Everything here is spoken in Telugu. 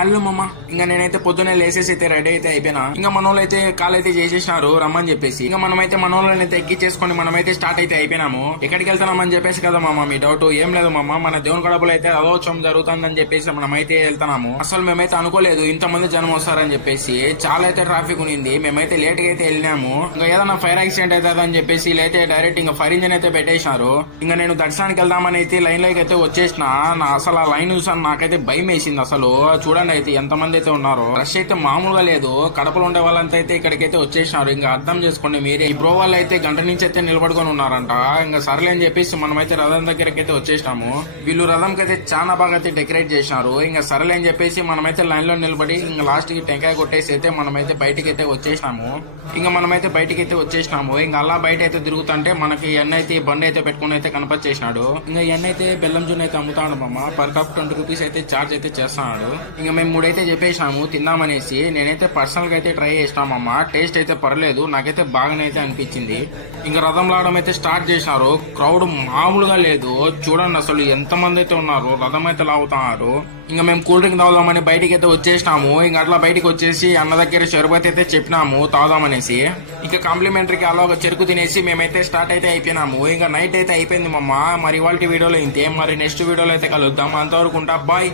హలో మమ్మ, ఇంకా నేనైతే పొద్దున్నే లేసేసి అయితే రెడీ అయితే అయిపోయినా. ఇంకా మనోళ్ళు అయితే కాల్ అయితే చేసేసినారు రమ్మని చెప్పేసి. ఇంకా మనమైతే మనోళ్ళని అయితే ఎక్కించేసుకొని మనమైతే స్టార్ట్ అయితే అయిపోయినాము. ఎక్కడికి వెళ్తున్నామని చెప్పేసి కదా మమ్మ మీ డౌట్. ఏం లేదు మమ్మ, మన దేవుని గడపలో అయితే రథోత్సవం జరుగుతుందని చెప్పేసి మనమైతే వెళ్తున్నాము. అసలు మేమైతే అనుకోలేదు ఇంతమంది జనం వస్తారని చెప్పేసి. చాలా అయితే ట్రాఫిక్ ఉంది. మేమైతే లేట్ గా అయితే వెళ్ళినాము. ఇంకా ఏదైనా ఫైర్ యాక్సిడెంట్ అవుతుందని చెప్పేసి అయితే డైరెక్ట్ ఇంకా ఫైర్ ఇంజిన్ అయితే పెట్టేసినారు. ఇంకా నేను దర్శనానికి వెళ్దామని అయితే లైన్ లోకి అయితే వచ్చేసిన. అసలు ఆ లైన్ చూసాను, నాకైతే భయం వేసింది. అసలు చూడండి అయితే ఎంత మంది అయితే ఉన్నారో. రష్ అయితే మామూలుగా లేదు. కడపలో ఉండే వాళ్ళంతా అయితే ఇక్కడికైతే వచ్చేసినారు. ఇంకా అర్థం చేసుకోండి మీరే. ఈ బ్రో వాళ్ళు అయితే గంట నుంచి అయితే నిలబడుకొని ఉన్నారంట. ఇంకా సర్లే అని చెప్పేసి మనమైతే రథం దగ్గరకి అయితే వచ్చేసినాము. వీళ్ళు రథం కి అయితే చాలా బాగా అయితే డెకరేట్ చేసినారు. ఇంకా సర్లే అని చెప్పేసి మనమైతే లైన్ లో నిలబడి ఇంకా లాస్ట్ కి టెంకాయ కొట్టేసి అయితే మనమైతే బయటికి అయితే వచ్చేసినాము. ఇంకా మనమైతే బయటికి అయితే వచ్చేసినాము. ఇంకా అలా బయట అయితే తిరుగుతుంటే మనకి ఎన్న అయితే బండి అయితే పెట్టుకుని అయితే కనపచ్చేసినాడు. ఇంకా ఎన్న అయితే బెల్లం జూన్ అయితే అమ్ముతాడు మమ్మ. పర్ కప్ 20 రూపీస్ అయితే చార్జ్ అయితే చేస్తున్నాడు. ఇంకా మేము మూడైతే చెప్పేసినాము తిందామనేసి. నేనైతే పర్సనల్ గా అయితే ట్రై చేసినామమ్మా. టేస్ట్ అయితే పర్లేదు, నాకైతే బాగానే అయితే అనిపించింది. ఇంకా రథం లాడడం అయితే స్టార్ట్ చేసినారు. క్రౌడ్ మామూలుగా లేదు. చూడండి అసలు ఎంత మంది అయితే ఉన్నారు. రథం అయితే లాగుతున్నారు. ఇంకా మేము కూల్ డ్రింక్ తాగుదామని బయటికి అయితే వచ్చేసినాము. ఇంకా అట్లా బయటికి వచ్చేసి అన్న దగ్గర షర్బత్ అయితే చెప్పినాము తాగుదామనేసి. ఇంకా కాంప్లిమెంటరీకి అలా ఒక చెరుకు తినేసి మేమైతే స్టార్ట్ అయితే అయిపోయినాము. ఇంకా నైట్ అయితే అయిపోయింది మమ్మ. మరి ఇవాళ వీడియోలో ఇంతే. మరి నెక్స్ట్ వీడియోలో అయితే కలుద్దాం. అంతవరకు ఉంటా, బాయ్.